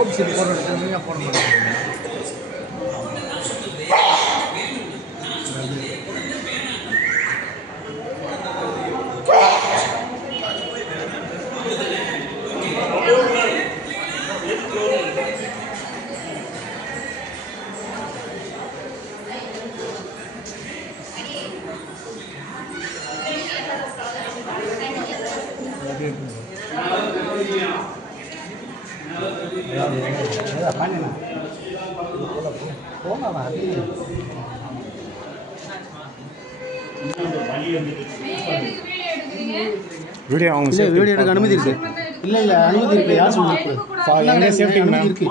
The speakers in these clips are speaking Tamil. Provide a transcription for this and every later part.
ஓபிசி போடுற இடத்துல போட மாட்டேங்க. வீடியோ எடுக்க அனுமதி இருக்கு. இல்ல இல்ல அனுமதி இருக்கு. யார் சொன்னாங்க? எங்க சேஃப்டி அனுமதி இருக்கு.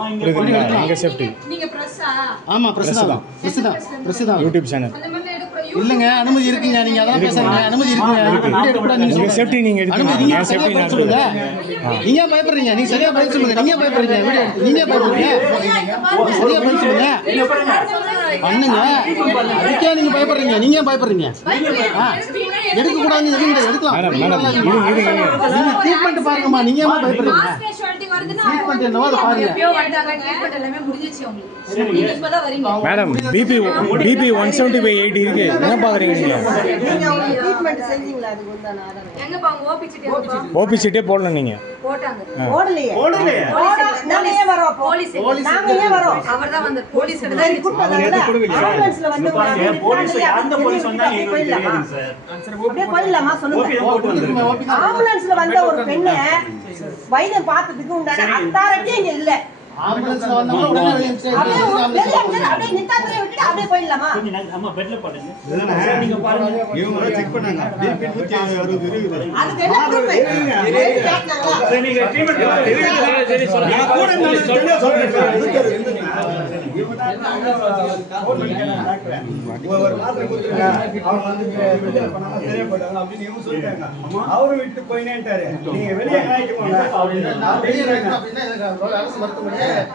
எங்க சேஃப்டி. நீங்க பிரஸ்ஸா? ஆமா பிரஸ் தான் யூடியூப் சேனல். இல்லங்க அனுமதி இருக்குங்க. நீங்க அதெல்லாம் பேசாதீங்க. அனுமதி இருக்குங்க. வீடியோ எடுக்க கூடாது நீங்க உங்க சேஃப்டி நீங்க எடுக்கணும். நீங்க என் சேஃப்டி நான் சொல்லுங்க. நீங்க பயப்படுறீங்க. நீங்க சரியா பதில் சொல்லுங்க. நீங்க பயப்படுறீங்க. வீடியோ நீங்க பயப்படுறீங்க. சரியா பதில் சொல்லுங்க. பண்ணுங்க. அதுக்கே நீங்க பயப்படுறீங்க. நீங்க பயப்படுறீங்க. எடுக்க கூடாதுன்னு எதுவும் எடுக்கலாம். நீங்க ட்ரீட்மெண்ட் பாருங்கம்மா. நீங்க ஏன் பயப்படுறீங்க? ட்ரீட்மெண்ட் என்னவோ அதை பாருங்க. மேடம் பிபி 170/80 இருக்கு. என்ன பாக்குறீங்க நீங்க? ஓபி சீட்டே போடல நீங்க. ஆம்புலன்ஸ்ல வந்த ஒரு பெண்ணை வைத்தியம் பார்த்ததுக்கு உண்டான அத்தாரிட்டி இங்க இல்ல. ஆம்புலன்ஸ்ல வந்தவங்க உடனே அப்படியே நித்தாந்தரை விட்டுட்டு அப்படியே போயிடலாமா? அம்மா பெட்ல பாருங்க. நீங்க பாருங்க. இவங்க செக் பண்ணாங்க. பிபி 160 இருக்குது. அதுக்கு என்ன ப்ரூஃப்? கேட்காங்களா? சரி நீங்க ட்ரீட்மெண்ட் சரி சொல்லுங்க. நான் கூட நல்லா சொல்றேன். ஒரு மாத்திரை கொடுத்துருங்க. அவங்க வந்து வெளியே போனாங்க சரியா போயிட்டாங்க அப்படின்னு இவங்க சொல்லிட்டாங்க. அவரும் விட்டு போயினேன்ட்டாரு. நீங்க வெளியே ஆயிட்டு போங்க. வெளியே அப்படின்னா அரசு மருத்துவமனை